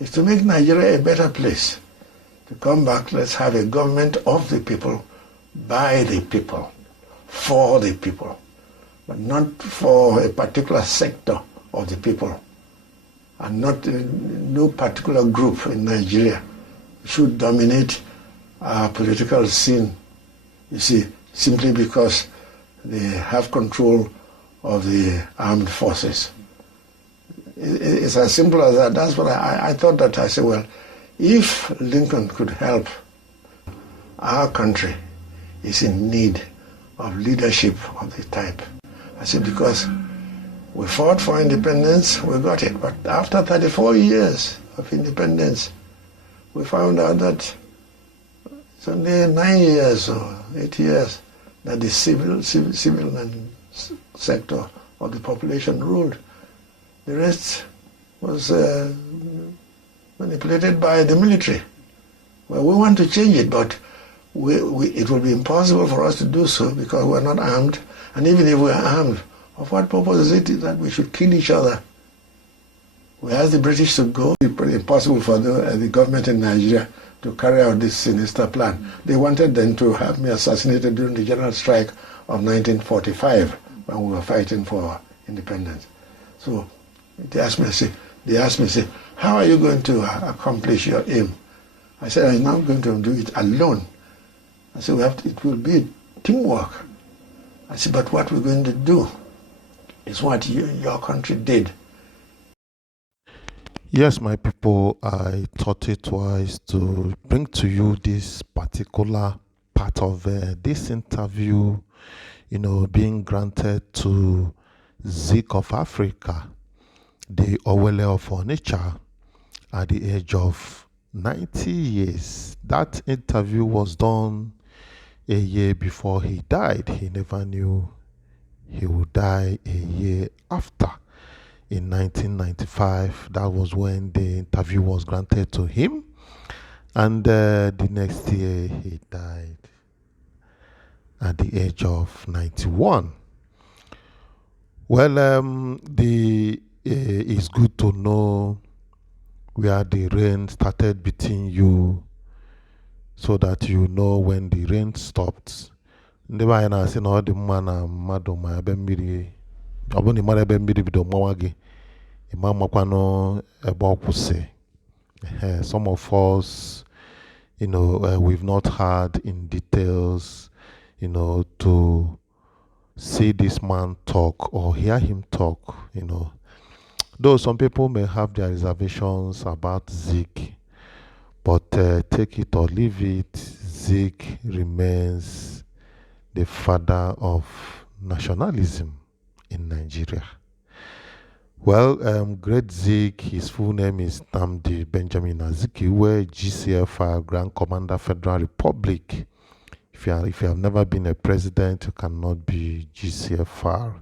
is to make Nigeria a better place. To come back, let's have a government of the people, by the people, for the people, but not for a particular sector of the people, and not no particular group in Nigeria should dominate our political scene, you see, simply because they have control of the armed forces. It's as simple as that. That's what I thought. That I said, well, if Lincoln could help, our country is in need of leadership of the type. I said, because we fought for independence, we got it. But after 34 years of independence, we found out that it's only 9 years or 8 years that the civil sector of the population ruled. The rest was manipulated by the military. Well, we want to change it, but it will be impossible for us to do so because we're not armed. And even if we're armed, of what purpose is it that we should kill each other? We asked the British to go. It's pretty impossible for the government in Nigeria to carry out this sinister plan. They wanted then to have me assassinated during the general strike of 1945 when we were fighting for independence. So they asked me, how are you going to accomplish your aim? I said, I'm not going to do it alone. I said, it will be teamwork. I said, but what we're going to do is what your country did. Yes, my people, I thought it wise to bring to you this particular part of this interview, being granted to Zik of Africa, the Owele of Onitsha, at the age of 90 years. That interview was done a year before he died. He never knew he would die a year after. In 1995, that was when the interview was granted to him. And the next year, he died at the age of 91. Well, it's good to know where the rain started beating you so that you know when the rain stopped. Ndị be anyị na-asị na ọ dị mma na mmadụ ma ebe mmiri, ọ bụ na ịmara ebe mmiri bido mawa gị, ịma makwanụ ebe ọ kwụsị. Some of us, we've not had in details, to see this man talk or hear him talk, Though some people may have their reservations about Zik, but take it or leave it, Zik remains the father of nationalism in Nigeria. Well, great Zik, his full name is Nnamdi Benjamin Azikiwe, GCFR, Grand Commander, Federal Republic. If you have never been a president, you cannot be GCFR.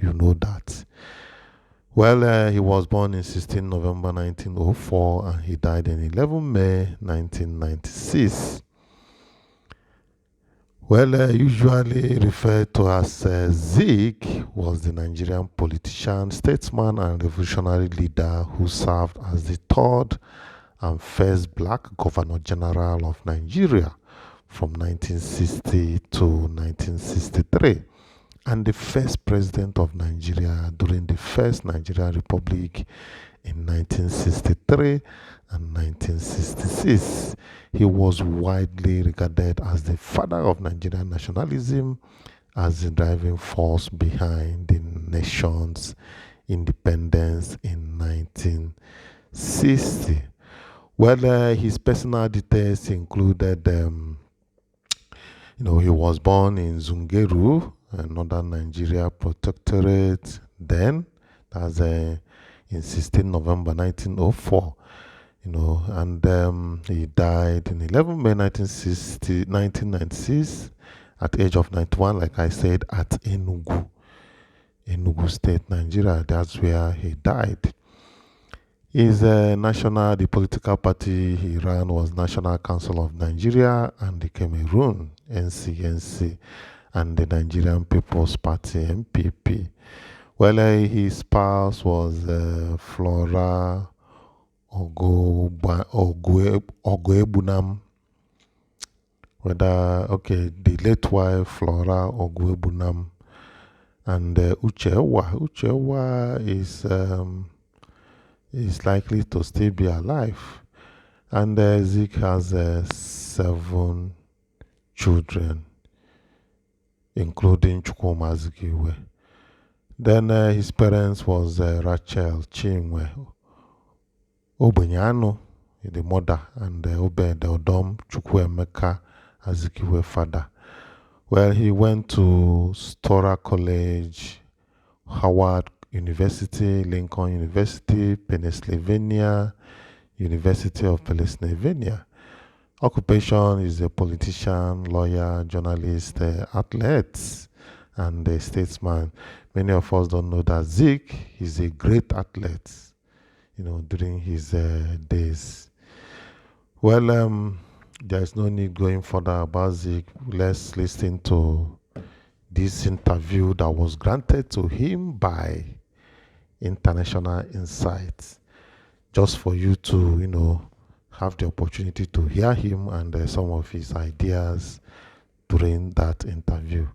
You know that. Well, he was born in 16 November 1904 and he died on 11 May 1996. Well, usually referred to as Zik, was the Nigerian politician, statesman, and revolutionary leader who served as the third and first black governor general of Nigeria from 1960 to 1963, and the first president of Nigeria during the first Nigerian Republic in 1963 and 1966. He was widely regarded as the father of Nigerian nationalism, as the driving force behind the nation's independence in 1960. Well, his personal details included, he was born in Zungeru, northern Nigeria protectorate then. That's in 16 November 1904. And he died in 11 May 1996 at the age of 91, like I said, at Enugu State, Nigeria. That's where he died. The political party he ran was National Council of Nigeria and the Cameroon, NCNC, and the Nigerian People's Party, NPP. Well, his spouse was Flora Oguebunam, the late wife Flora Oguebunam, and Uchewa. Uchewa is likely to still be alive. And Zik has 7 children, including Chukwuma Azikiwe. Then his parents was Rachel Chinwe Obenyano, the mother, and the Odom Chukwuemeka Azikiwe father. Well, he went to Stora College, Howard University, Lincoln University, Pennsylvania, University of Pennsylvania. Occupation is a politician, lawyer, journalist, athlete, and a statesman. Many of us don't know that Zik is a great athlete, during his days. Well, there is no need going further about Zik. Let's listen to this interview that was granted to him by International Insight, just for you to, have the opportunity to hear him and some of his ideas during that interview.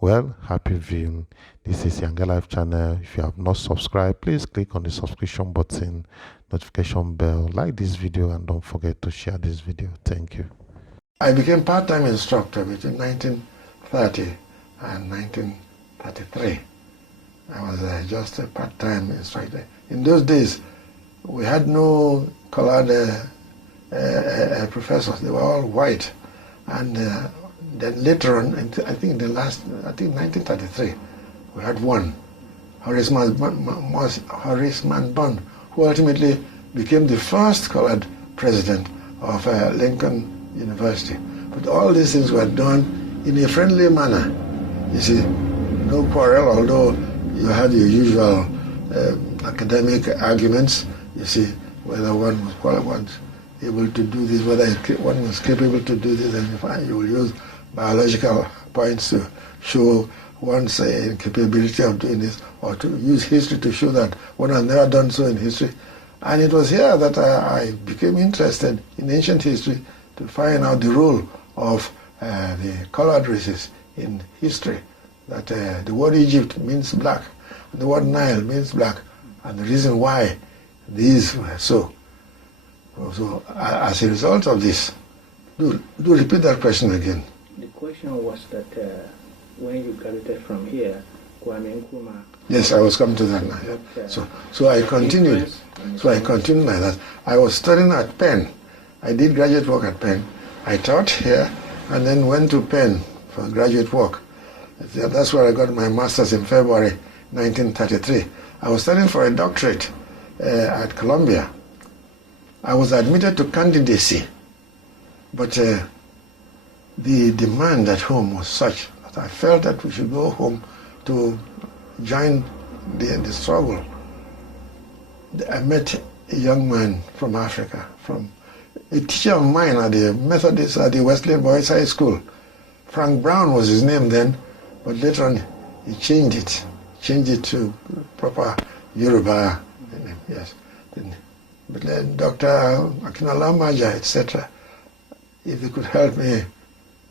Well, happy viewing. This is YangaLife channel. If you have not subscribed, please click on the subscription button, notification bell, like this video, and don't forget to share this video. Thank you. I became part-time instructor between 1930 and 1933. I was just a part-time instructor. In those days, we had no colored professors. They were all white. And then later on, I think 1933, we had one, Horace Manbon, who ultimately became the first colored president of Lincoln University. But all these things were done in a friendly manner. You see, no quarrel, although you had your usual academic arguments, you see, whether one was able to do this, whether one was capable to do this, and you will use biological points to show one's incapability of doing this, or to use history to show that one has never done so in history. And it was here that I became interested in ancient history to find out the role of the colored races in history. That the word Egypt means black, and the word Nile means black, and the reason why these were so. So as a result of this, do repeat that question again. The question was that when you graduated from here, Kwame Nkrumah. Yes, I was coming to that now. Yeah. So I continued. So I continued like that. I was studying at Penn. I did graduate work at Penn. I taught here, and then went to Penn for graduate work. That's where I got my master's in February 1933. I was studying for a doctorate at Columbia. I was admitted to candidacy, but the demand at home was such that I felt that we should go home to join the struggle. I met a young man from Africa, from a teacher of mine at the Methodist at the Wesleyan Boys High School. Frank Brown was his name then, but later on he changed it to proper Yoruba name, yes. But then Dr. Akinolamaja, etc., if they could help me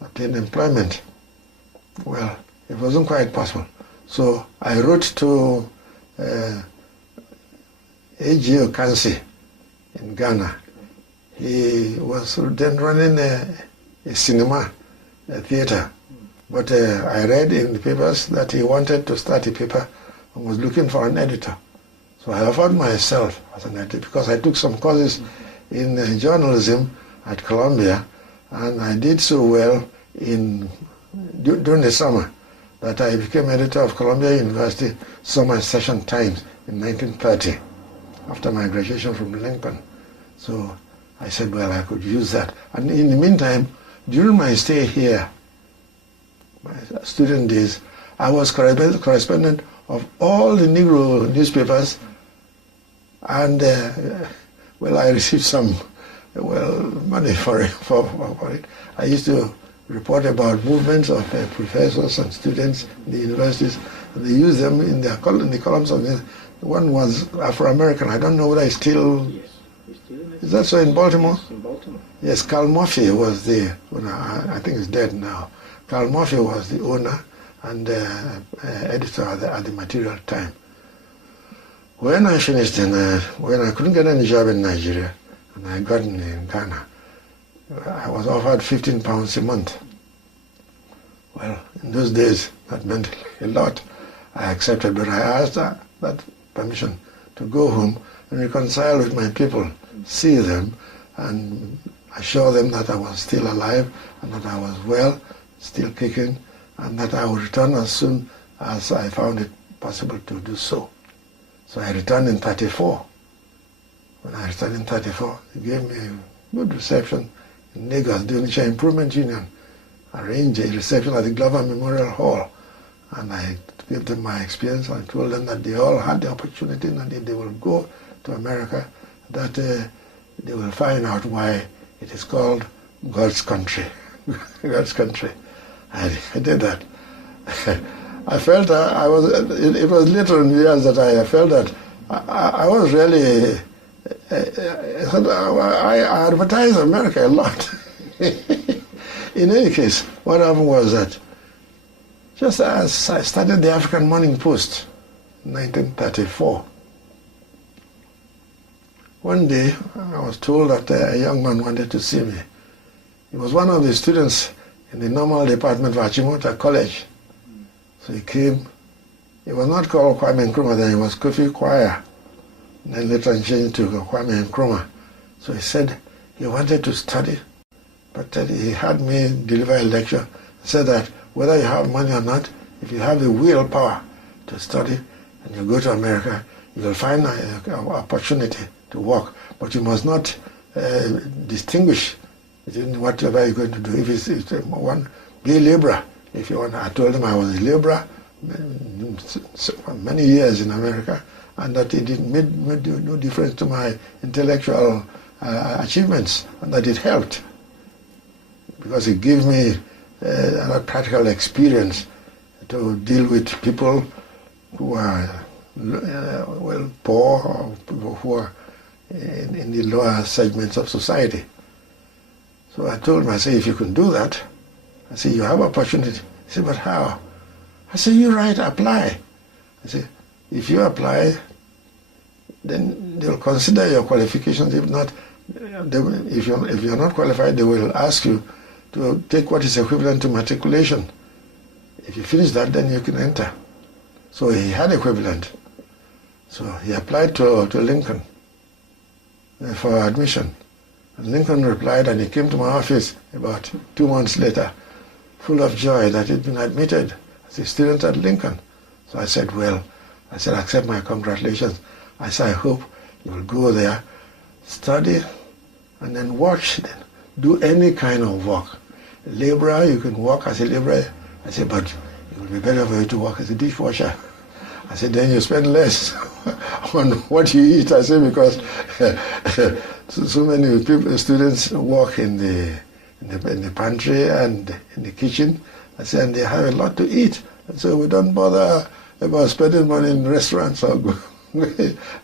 obtain employment, well, it wasn't quite possible. So I wrote to A.G. Okansi in Ghana. He was then running a cinema, a theater. But I read in the papers that he wanted to start a paper and was looking for an editor. So I offered myself as an editor because I took some courses in journalism at Columbia, and I did so well during the summer that I became editor of Columbia University Summer Session Times in 1930 after my graduation from Lincoln. So I said, well, I could use that. And in the meantime, during my stay here, my student days, I was correspondent of all the Negro newspapers, and well, I received some money for it. I used to report about movements of professors and students in the universities, and they used them in the columns of this. One was Afro-American. I don't know whether it's still Is that so in Baltimore? Yes, in Baltimore. Yes, Carl Murphy was the owner. I think he's dead now. Carl Murphy was the owner and editor at the Material Time. When I finished, when I couldn't get any job in Nigeria, and I got in Ghana, I was offered £15 a month. Well, in those days, that meant a lot. I accepted, but I asked that permission to go home and reconcile with my people, see them, and assure them that I was still alive and that I was well, still kicking, and that I would return as soon as I found it possible to do so. So I returned in 34. When I returned in 34, they gave me a good reception in Lagos. The Onitsha Improvement Union arranged a reception at the Glover Memorial Hall. And I gave them my experience. I told them that they all had the opportunity and if they will go to America, that they will find out why it is called God's country. God's country. I did that. I felt that it was later in the years that I felt that I was really, I advertised America a lot. In any case, what happened was that just as I started the African Morning Post in 1934, one day I was told that a young man wanted to see me. He was one of the students in the normal department of Achimota College. So he came. He was not called Kwame Nkrumah then, he was Kofi Kwaya. And then later he changed to Kwame Nkrumah. So he said he wanted to study, but he had me deliver a lecture. He said that whether you have money or not, if you have the willpower to study and you go to America, you will find an opportunity to work, but you must not distinguish between whatever you're going to do. If it's one, be a laborer. If you want, I told him I was a laborer for many years in America, and that it made no difference to my intellectual achievements, and that it helped because it gave me a practical experience to deal with people who are well, poor, or people who are in the lower segments of society. So I told him, I said, if you can do that, I said, you have opportunity. He said, but how? I said, you're right, apply. I said, if you apply, then they'll consider your qualifications. If not, if you're not qualified, they will ask you to take what is equivalent to matriculation. If you finish that, then you can enter. So he had equivalent. So he applied to Lincoln for admission. And Lincoln replied, and he came to my office about 2 months later, full of joy that he'd been admitted as a student at Lincoln. So I said, well, accept my congratulations. I said, I hope you will go there, study, and then watch, then do any kind of work. A laborer, you can work as a laborer. I said, but it will be better for you to work as a dishwasher. I said, then you spend less on what you eat. I said, because so many people, students work in the pantry and in the kitchen. I said, and they have a lot to eat. And so we don't bother about spending money in restaurants or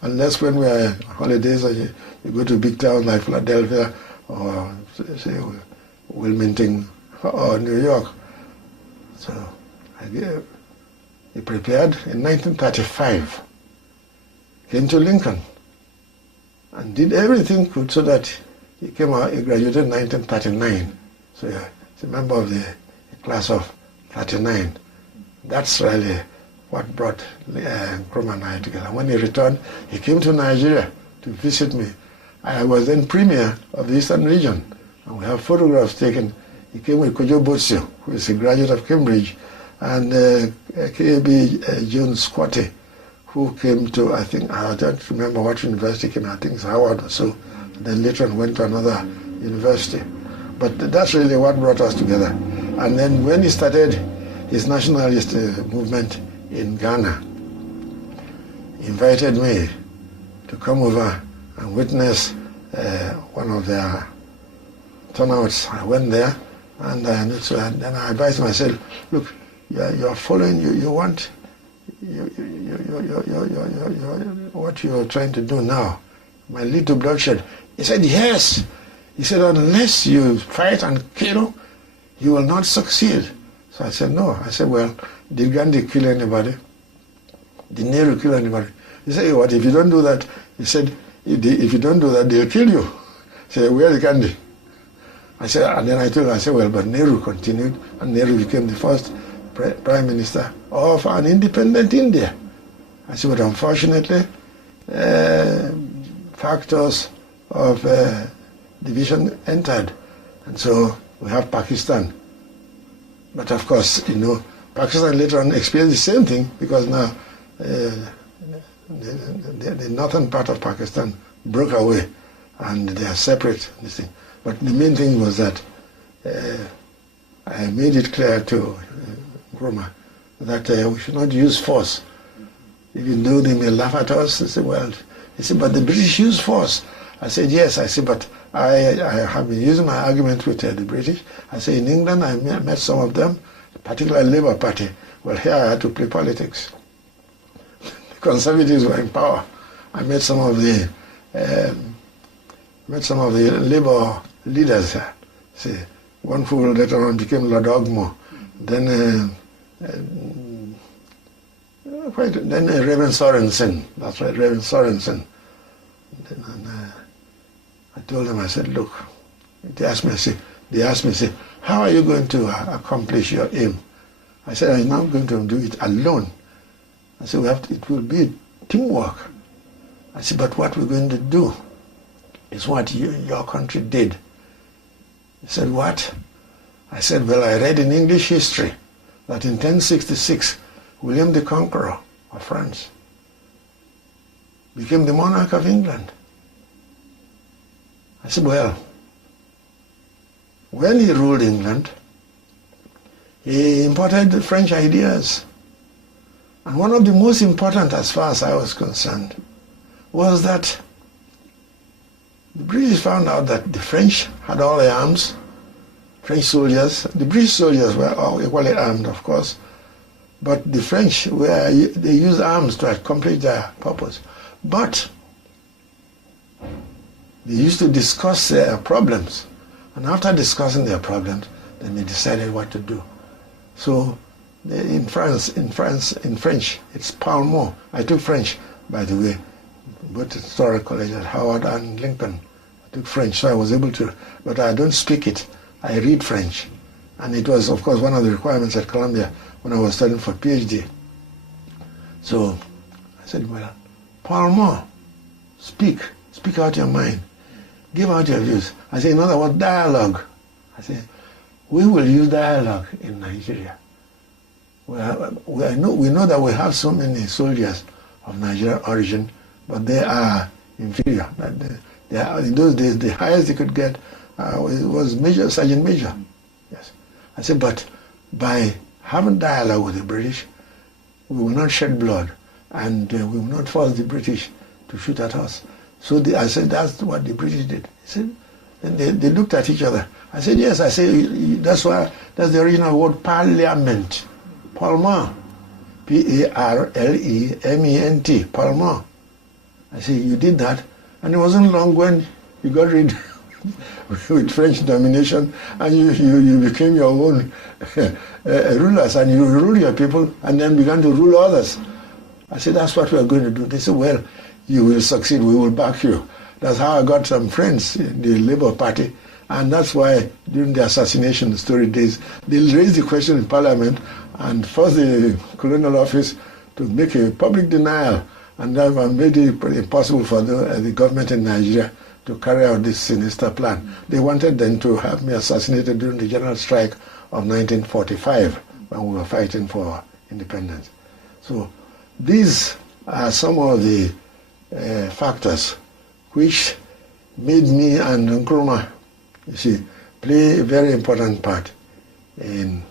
unless when we are on holidays or you go to big towns like Philadelphia or say Wilmington or New York. So he prepared in 1935, came to Lincoln and did everything good so that he came out, he graduated in 1939. So he's a member of the class of 39. That's really what brought Nkrumah and I together. When he returned, he came to Nigeria to visit me. I was then premier of the Eastern region, and we have photographs taken. He came with Kojo Botsio, who is a graduate of Cambridge, and K.B. Jones Squatty, who came to, I think, I don't remember what university came, I think it's Howard or so, and then later on went to another university. But that's really what brought us together. And then when he started his nationalist movement in Ghana, he invited me to come over and witness one of their turnouts. I went there, and then I advised him, I said, look, you're following, you want, what you're trying to do now might lead to bloodshed. He said, yes. He said, unless you fight and kill, you will not succeed. So I said, no. I said, well, did Gandhi kill anybody? Did Nehru kill anybody? He said, what, if you don't do that? He said, if you don't do that, they'll kill you. I said, where is Gandhi? I said, and then I told him, I said, well, but Nehru continued, and Nehru became the first prime minister of an independent India. I said, but unfortunately, factors of division entered, and so we have Pakistan. But of course, Pakistan later on experienced the same thing, because now the northern part of Pakistan broke away, and they are separate. This thing. But the main thing was that I made it clear to Nkrumah that we should not use force. Even though they may laugh at us, they say, well, he said, but the British use force. I said, yes. I said, but I have been using my argument with the British. I said, in England, I met some of them, particularly Labour Party. Well, here I had to play politics. The Conservatives were in power. I met some of the Labour leaders here. See, one who later on became Lord Ogmore. Then Reverend Sorensen. That's right, Reverend Sorensen. And I told them, I said, look, they asked me, how are you going to accomplish your aim? I said, I'm not going to do it alone. I said, it will be teamwork. I said, but what we're going to do is what your country did. He said, what? I said, well, I read in English history that in 1066, William the Conqueror of France became the monarch of England. I said, well, when he ruled England, he imported the French ideas. And one of the most important, as far as I was concerned, was that the British found out that the French had all the arms, French soldiers. The British soldiers were all equally armed, of course, but the French, they used arms to accomplish their purpose. But they used to discuss their problems, and after discussing their problems, then they decided what to do. So in French, it's Palmont. I took French, by the way, both at Historical College at Howard and Lincoln. I took French, so I was able to, but I don't speak it. I read French. And it was, of course, one of the requirements at Columbia when I was studying for PhD. So I said, well, Palmont, speak out your mind. Give out your views. I say, in other words, dialogue. I say, we will use dialogue in Nigeria. We know that we have so many soldiers of Nigerian origin, but they are inferior. In those days, the highest they could get was Sergeant Major. Yes. I said, but by having dialogue with the British, we will not shed blood, and we will not force the British to shoot at us. So I said, that's what the British did. He said, and they looked at each other. I said, yes. I said, that's the original word, parliament. Parlement. Parlement. Parlement. I said, you did that. And it wasn't long when you got rid with French domination, and you became your own rulers, and you rule your people, and then began to rule others. I said, that's what we are going to do. They said, well, you will succeed, we will back you. That's how I got some friends in the Labour Party, and that's why during the assassination story days, they raised the question in Parliament and forced the colonial office to make a public denial, and that made it impossible for the government in Nigeria to carry out this sinister plan. They wanted then to have me assassinated during the general strike of 1945 when we were fighting for independence. So these are some of the factors which made me and Nkrumah, you see, play a very important part in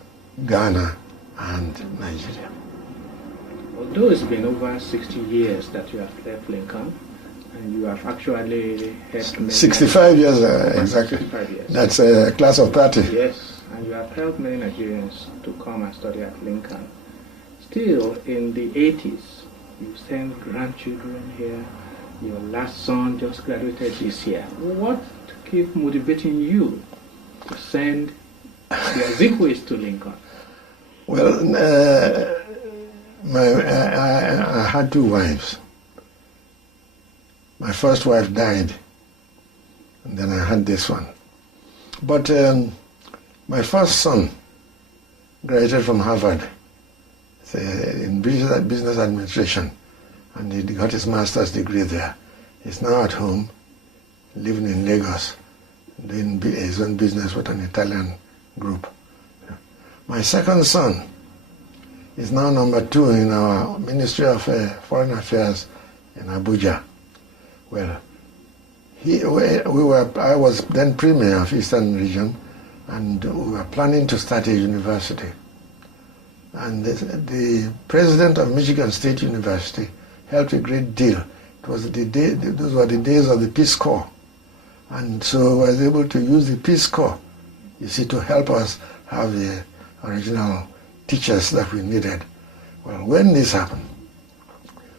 Ghana and Nigeria. Although it's been over 60 years that you have left Lincoln, and you have actually helped 65 years, exactly. 65 years. That's a class of 30. Yes, and you have helped many Nigerians to come and study at Lincoln. Still, in the 80s, you sent grandchildren here, Your last son just graduated this year. What keeps motivating you to send the Azikiwes to Lincoln? Well, I had two wives. My first wife died, and then I had this one. But my first son graduated from Harvard in business administration, and he got his master's degree there. He's now at home, living in Lagos, doing his own business with an Italian group. My second son is now number 2 in our Ministry of Foreign Affairs in Abuja. Well, I was then Premier of Eastern Region, and we were planning to start a university. And the president of Michigan State University helped a great deal. It was those were the days of the Peace Corps. And so I was able to use the Peace Corps, you see, to help us have the original teachers that we needed. Well, when this happened,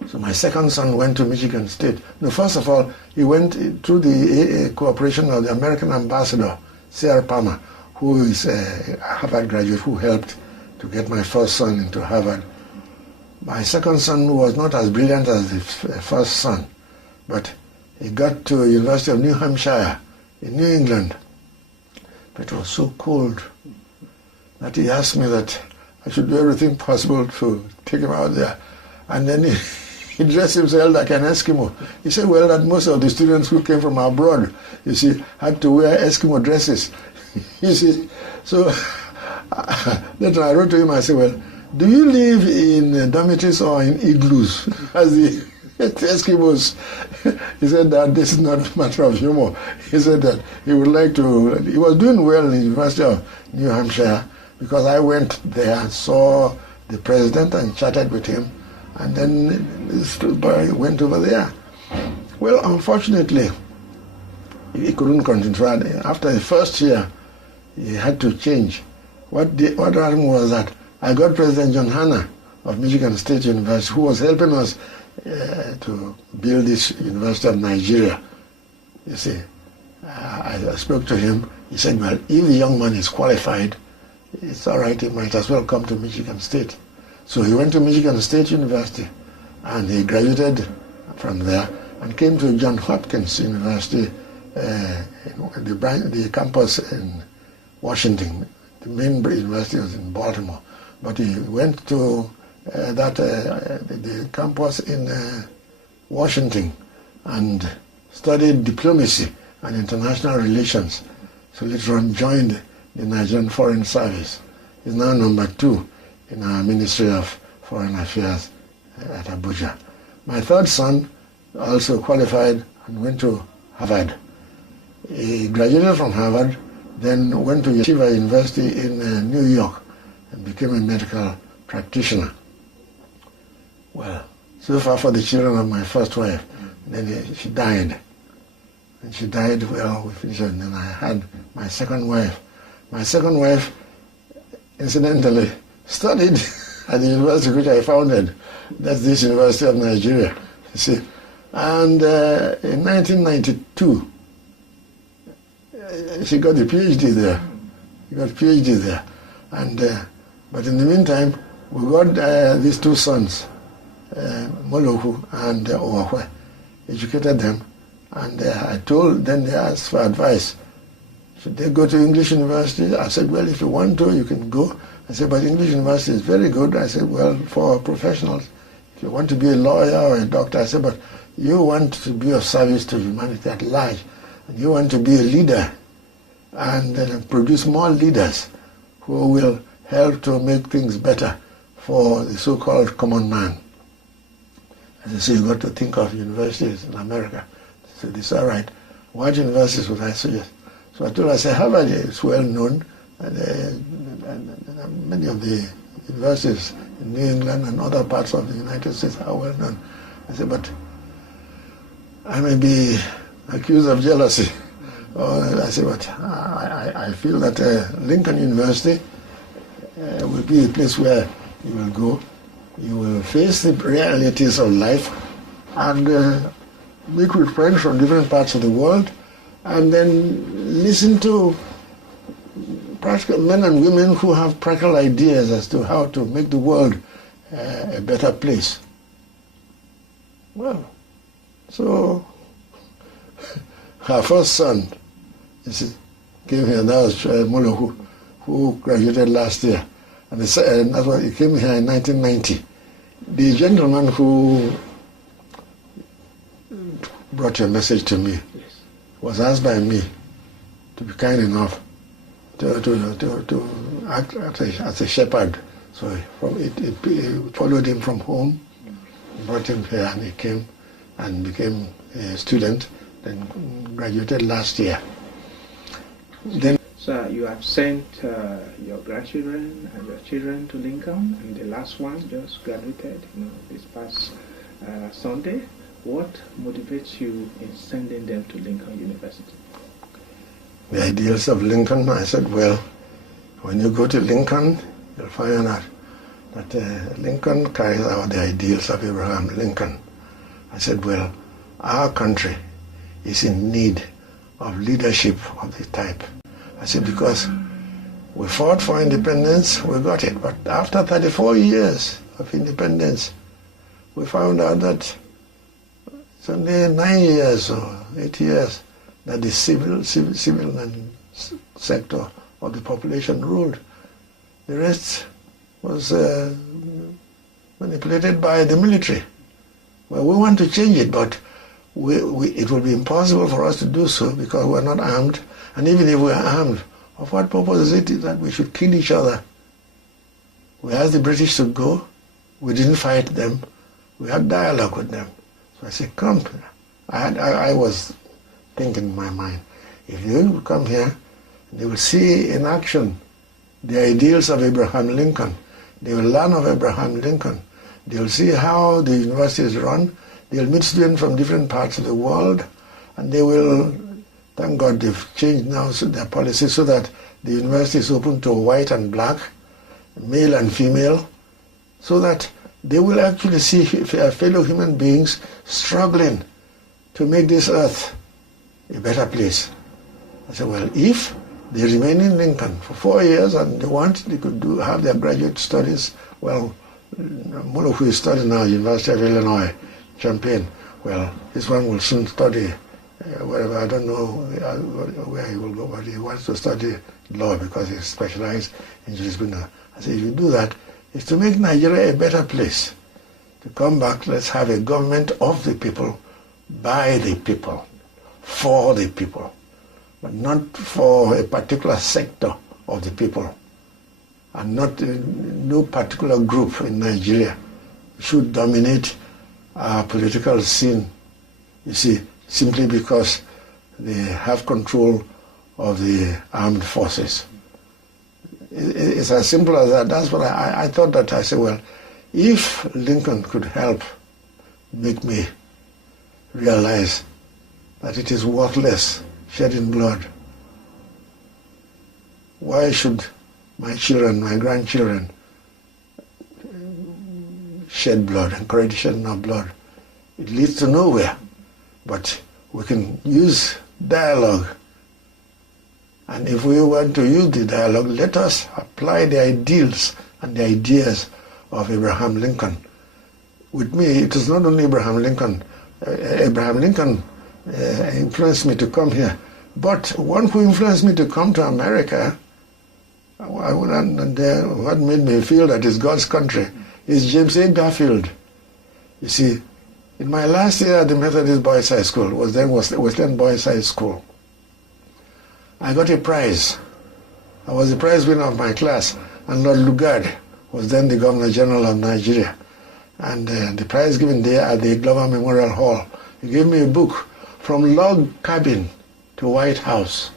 so my second son went to Michigan State. No, first of all, he went through the cooperation of the American ambassador, C.R. Palmer, who is a Harvard graduate who helped to get my first son into Harvard. My second son was not as brilliant as the first son, but he got to University of New Hampshire in New England. But it was so cold that he asked me that I should do everything possible to take him out there. And then he dressed himself like an Eskimo. He said, well, that most of the students who came from abroad, you see, had to wear Eskimo dresses. You see, so then I wrote to him, I said, well, do you live in dormitories or in igloos, as the Eskimos? He said that this is not a matter of humor. He said that he would like to, he was doing well in the University of New Hampshire, because I went there and saw the president and chatted with him, and then this boy went over there. Well, unfortunately, he couldn't continue. After the first year, he had to change. What happened was that I got President John Hanna of Michigan State University, who was helping us to build this University of Nigeria. You see, I spoke to him. He said, well, if the young man is qualified, it's all right, he might as well come to Michigan State. So he went to Michigan State University, and he graduated from there and came to Johns Hopkins University, the campus in Washington. The main university was in Baltimore. But he went to the campus in Washington and studied diplomacy and international relations. So later on joined the Nigerian Foreign Service. He's now number 2 in our Ministry of Foreign Affairs at Abuja. My third son also qualified and went to Harvard. He graduated from Harvard, then went to Yeshiva University in New York and became a medical practitioner. Well, so far for the children of my first wife. And then she died. And she died, well, we finished, and then I had my second wife. My second wife, incidentally, studied at the university which I founded. That's this University of Nigeria, you see. And in 1992, she got a PhD there. She got a PhD there. And, but in the meantime, we got these 2 sons, Moloku and Owakwe, educated them. And then they asked for advice. Should they go to English University? I said, well, if you want to, you can go. I said, but English University is very good. I said, well, for professionals, if you want to be a lawyer or a doctor, I said, but you want to be of service to humanity at large, and you want to be a leader and produce more leaders who will help to make things better for the so-called common man. I said, so you got to think of universities in America. I said, it's all right. What universities would I suggest? So I told her, I said, Harvard is well known, and many of the universities in New England and other parts of the United States are well known. I said, but I may be accused of jealousy. I said, but I feel that Lincoln University will be a place where you will go, you will face the realities of life, and meet with friends from different parts of the world, and then listen to practical men and women who have practical ideas as to how to make the world a better place. Well, so her first son came here, and that was Molo, who graduated last year. And that's why he came here in 1990. The gentleman who brought your message to me was asked by me to be kind enough to act as a shepherd. So it followed him from home, brought him here, and he came and became a student, then graduated last year. Then, so you have sent your grandchildren and your children to Lincoln, and the last one just graduated, this past Sunday. What motivates you in sending them to Lincoln University? The ideals of Lincoln, I said, well, when you go to Lincoln, you'll find out that Lincoln carries out the ideals of Abraham Lincoln. I said, well, our country is in need of leadership of the type. I said, because we fought for independence, we got it. But after 34 years of independence, we found out that it's only 9 years or 8 years that the civil sector of the population ruled. The rest was manipulated by the military. Well, we want to change it, but it will be impossible for us to do so because we're not armed. And even if we're armed, of what purpose is it that we should kill each other? We asked the British to go. We didn't fight them. We had dialogue with them. So I said, come. I was thinking in my mind, if they will come here, they will see in action the ideals of Abraham Lincoln. They will learn of Abraham Lincoln. They will see how the university is run. They will meet students from different parts of the world, and they will, thank God they've changed now their policy so that the university is open to white and black, male and female, so that they will actually see fellow human beings struggling to make this earth a better place. I said, well, if they remain in Lincoln for 4 years and they could have their graduate studies, well, Molo, who is studying now, University of Illinois, Champaign, well, this one will soon study wherever, I don't know where he will go, but he wants to study law because he's specialized in jurisprudence. I said, if you do that, it's to make Nigeria a better place. To come back, let's have a government of the people, by the people, for the people, but not for a particular sector of the people, and not no particular group in Nigeria should dominate our political scene, you see, simply because they have control of the armed forces. It's as simple as that. That's what I thought. That I said, well, if Lincoln could help make me realize that it is worthless shedding blood, why should my children, my grandchildren, shed blood, encourage shedding of blood? It leads to nowhere. But we can use dialogue. And if we want to use the dialogue, let us apply the ideals and the ideas of Abraham Lincoln. With me, it is not only Abraham Lincoln. Abraham Lincoln influenced me to come here. But one who influenced me to come to America, what made me feel that it's God's country, is James A. Garfield. You see, in my last year at the Methodist Boys High School, was then Boys High School, I got a prize. I was the prize winner of my class, and Lord Lugard was then the Governor General of Nigeria. And the prize given there at the Glover Memorial Hall, he gave me a book, From Log Cabin to White House.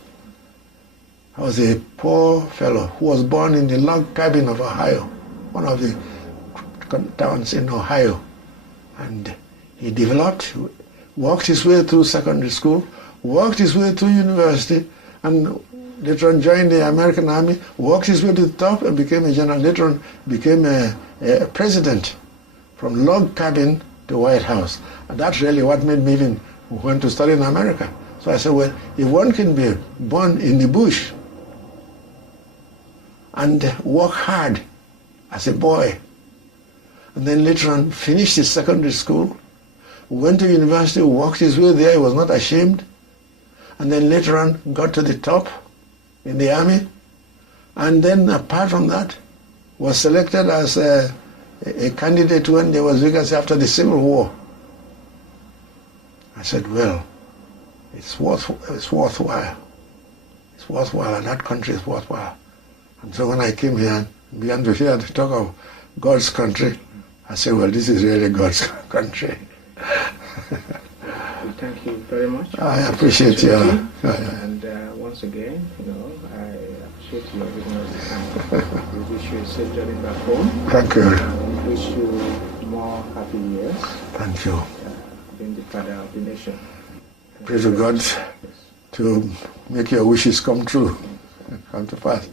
I was a poor fellow who was born in the log cabin of Ohio, one of the towns in Ohio. And he developed, worked his way through secondary school, worked his way through university, and later on joined the American Army, worked his way to the top and became a general, later on became a president, from log cabin to White House. And that's really what made me even who went to study in America. So I said, well, if one can be born in the bush and work hard as a boy, and then later on finished his secondary school, went to university, worked his way there, he was not ashamed, and then later on got to the top in the army, and then apart from that, was selected as a candidate when there was vacancy after the Civil War. I said, well, it's worthwhile. It's worthwhile, and that country is worthwhile. And so when I came here and began to hear the talk of God's country, I said, well, this is really God's country. We thank you very much. I appreciate you. And once again, I appreciate you giving us the time. We wish you a safe journey back home. Thank you. And we wish you more happy years. Thank you. Being the father of the nation. Pray to God to make your wishes come true, come to pass.